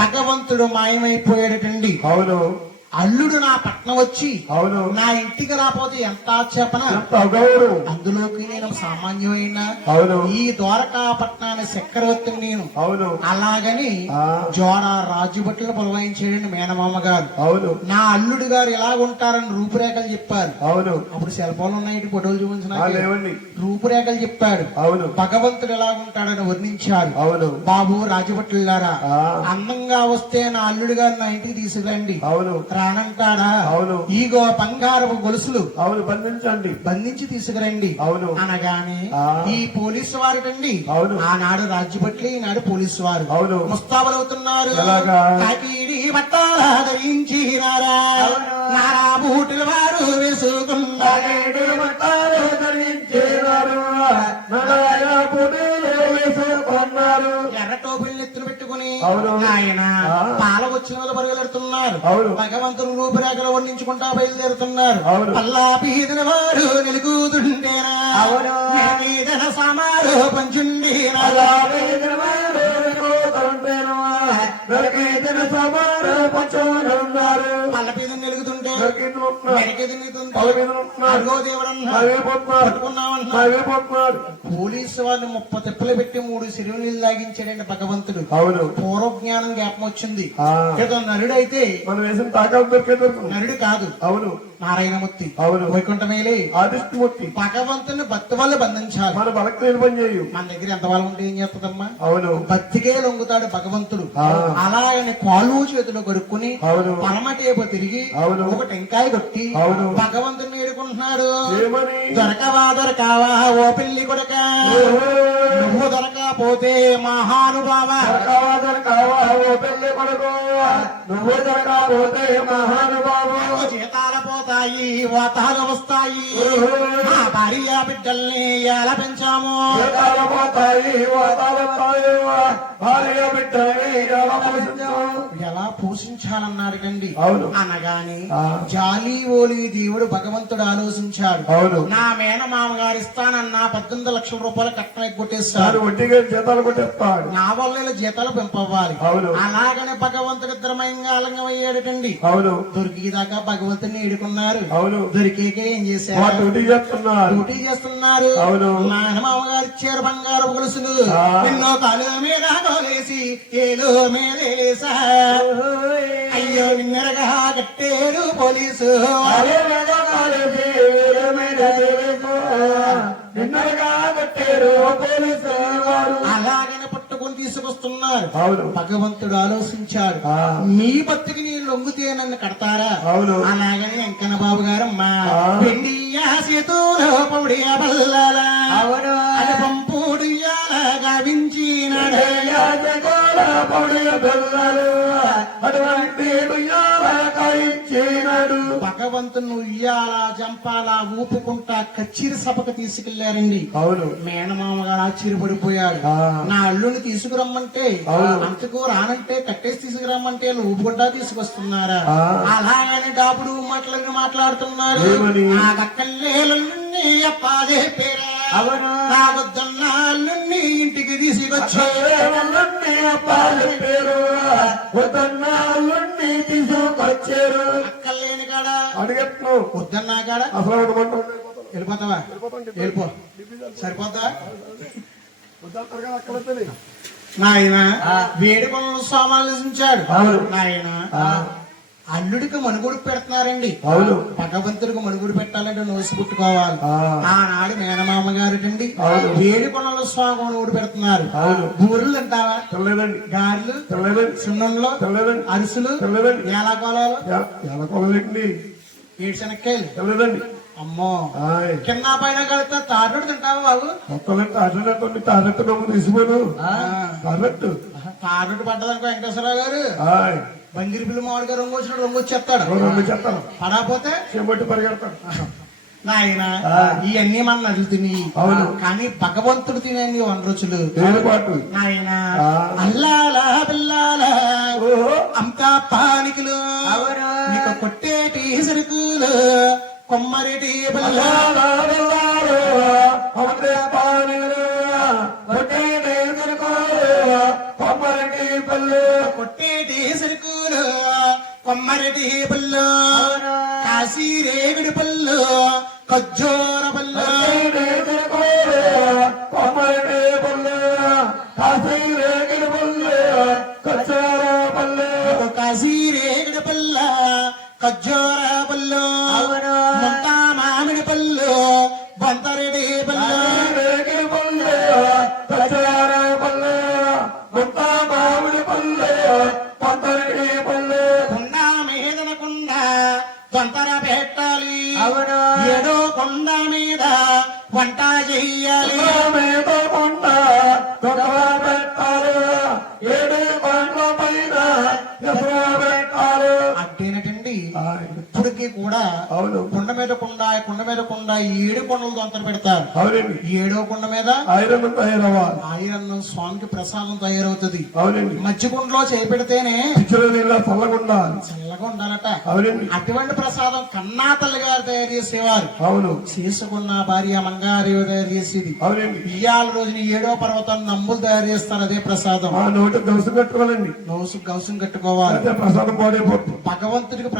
భగవంతుడు మాయమైపోయాడటండి. అవును. అల్లుడు నా పట్నం వచ్చి అవును నా ఇంటికి రాపోతే ఎంత ఆక్షేపణ, ఎంత అగౌరవం. అందులోకి నేను సామాన్యమైన అవును. ఈ ద్వారకా పట్నాన్ని చక్రవర్తిని నేను. అవును. అలాగని జోడ రాజు బట్టలు పొలవాయించాడండి మేనమామ గారు. అవును. నా అల్లుడు గారు ఎలాగుంటారని రూపురేఖలు చెప్పారు. అవును. అప్పుడు సెల్ ఫోన్లు ఉన్నాయి, ఫోటోలు చూపించిన లేవండి. రూపురేఖలు చెప్పాడు. అవును. భగవంతుడు ఎలాగుంటాడని వర్ణించాడు. అవును. బాబు రాజభట్టులారా, అందంగా వస్తే నా అల్లుడు గారు నా ఇంటికి తీసుకురండి. అవును. రానంటాడా? అవును. ఈగో బంగారపు గొలుసులు అవును బంధించండి, బంధించి తీసుకురండి. అవును. అనగానే ఈ పోలీసు వారుటండి. అవును. ఆనాడు రాజ్యపట్లి, ఈనాడు పోలీసు వారు. అవును. ముస్తాబులవుతున్నారు. ఎలాగా? కాకిడి బట్టాల ధరించినారా, నారా బూటుల వారు వేసుకున్నారు. ఎర్ర టోపులు ఎత్తులు పెట్టుకుని ఆయన పాల వచ్చిన పరుగులెడుతున్నారు. భగవంతుడు రూపురేఖలు వర్ణించుకుంటా బయలుదేరుతున్నారు. పల్లా పీదిన వారు నిలుగుతుండేనా, సామారు పంచుండేనా, పల్ల పీద నిలుగుతుంటే పోలీసు వాళ్ళు 30 తిప్పలు పెట్టి 3 సిరువు నీళ్ళు తాగించాడండి భగవంతుడు. అవును. పూర్వజ్ఞానం జ్ఞాపం వచ్చింది. నరుడు అయితే మనం వేసిన తాకాలు నరుడు కాదు. అవును. నారాయణమూర్తి. అవును. వైకుంఠమేలే ఆదిష్టిమూర్తి. భగవంతుని భక్తి వల్ల బంధించాలి. మన బలకి పని చేయు. మన దగ్గర ఎంత బలం ఉంటే ఏం చేస్తుందమ్మా? అవును. భక్తికే లొంగుతాడు భగవంతుడు. అలాగని కాళ్ళు చేతులు కడుక్కుని పరమటేపు తిరిగి ఒక టెంకాయ కొట్టి భగవంతుని ఏడుకుంటున్నాడు. దొరకవా ఓ పెళ్లి కొడక, నువ్వు దొరకపోతే మహానుభావ, ఓ పెళ్లి కొడుకు నువ్వు దొరకపోతే మహానుభావ, జీతాల పోతాయి, వాతాలు వస్తాయి, మా భార్య బిడ్డల్ని ఎలా పెంచాము, ఎలా పోషించాలన్నాడు కండి. అనగానే జాలి ఓలి దేవుడు భగవంతుడు ఆలోచించాడు. నా మేనమామ గారు ఇస్తానన్నా 18 లక్షల రూపాయలు కట్నం ఎగ్గొట్టేస్తాడు, జీతాలు కొట్టేస్తాడు, నా వల్ల జీతాలు పెంపవ్వాలి. అలాగనే భగవంతుడు ఇద్దరమయ్యాడటండి. దొరికేదాకా భగవంతుని ఏడుకున్నారు. దొరికేకే ఏం చేశారు? డ్యూటీ చేస్తున్నారు. మేనమామ గారు ఇచ్చారు బంగారు గొలుసులు. ఎన్నో కాలు మీద గోలేసి ఏలో మీదేసా, అయ్యో నిన్నరగా కట్టేరు పోలీసు, అలాగనే పట్టుకుని తీసుకొస్తున్నారు. భగవంతుడు ఆలోచించాడు, మీ బతికి నేను లొంగితే నన్ను కడతారా? అలాగనే వెంకన్న బాబు గారు మా చేతులో పౌడియా బల్లాల పంపుడు గావించినాడు. భగవంతుని ఉయ్యాల జంపాల ఊపుకుంటా కచ్చిరి సభకు తీసుకెళ్లారండి. మేనమామ గారు ఆశ్చర్యపడిపోయాడు. నా అల్లుని తీసుకురమ్మంటే అంతకు రానంటే కట్టేసి తీసుకురమ్మంటే ఊపుకుంటా తీసుకొస్తున్నారా? అలాగని డాపుడు మాట్లాడుతున్నారు. నా దక్కల్లేలన్నీ అప్పాదే పేరా, నా వద్దన్నాళ్ళని ఇంటికి తీసుకొచ్చి తీసుకొచ్చారు. అక్కర్లేని కాడ అడిగట్టు వద్దన్నా కాడ అసలు వెళ్ళిపోతావా? వెళ్ళిపో, సరిపోతా. నాయన వేడుకలను సమాలోచించాడు. నాయన అల్లుడికి మనుగుడు పెడుతున్నారండి. భగవంతుడికి మనుగుడు పెట్టాలంటే నోసి పుట్టుకోవాలి. ఆనాడు మేనమామ గారు అండి వేడుకొండల స్వామి మనుగుడు పెడుతున్నారు. బూరెలు తింటావా? గారెలు, సున్నంలో అరిసెలు, ఏలకొలండి, ఏడ్శనక్కాయలు. అమ్మో, కింద పైన కలిస్తే తారడు తింటావా బాబు? తారడు పడ్డదనుకో వెంకటేశ్వరరావు గారు బంగిరి పిల్లి మామిడి గారు రంగు వచ్చినట్టు రంగు వచ్చేస్తాడు. పడకపోతే చెంబట్టి పరిగెడతాడు. నాయన ఇవన్నీ మన నదులు తిని, కానీ భగవంతుడు తినే వనరుచులు. నాయన అల్లాలా బిల్లాలా అంతా పానికులు, నీకు కొట్టేటి సరుకులు, కొమ్మరేటి పళ్ళు కాశీ రేగడి పళ్ళు ఖజ్జూర పళ్ళు కాశీ రేగడి పళ్ళ ఖజ్జూర పళ్ళు ముంతా మామిడి పళ్ళు బొంతరెడ్డి పళ్ళు కొండ మీదన కొండ దొంతర పెట్టాలి ఏడో కొండ మీద వంట చెయ్యాలి అట్టేనటండి ఇప్పటికీ కూడా అవును కొండ మీద కొండ కొండ మీద కొండ 7 కొండలు దొంతర పెడతారు అవునండి 7వ కొండ మీద ఐరన్ తయారవ్వాలి ఆయిరన్నం స్వామికి ప్రసాదం తయారవుతుంది అవునండి మధ్యకుండలో చేపెడితేనే పిచ్చుల నీళ్ళ చల్లకుండా చల్లగా ఉండాలట అవునండి అటువంటి ప్రసాదం కన్నా తల్లి గారు తయారు చేసేవారు అవును చేసుకున్న భార్య మంగారి తయారు చేసేది అవునండి ఇయ్యాల రోజున 7వ పర్వతాన్ని నమ్ములు తయారు చేస్తారు అదే ప్రసాదం ఆ నోటి దోశ కట్టుకోవాలండి గౌసం కట్టుకోవాలి అయితే ప్రసాదం పాడైపోతుంది భగవంతుడికి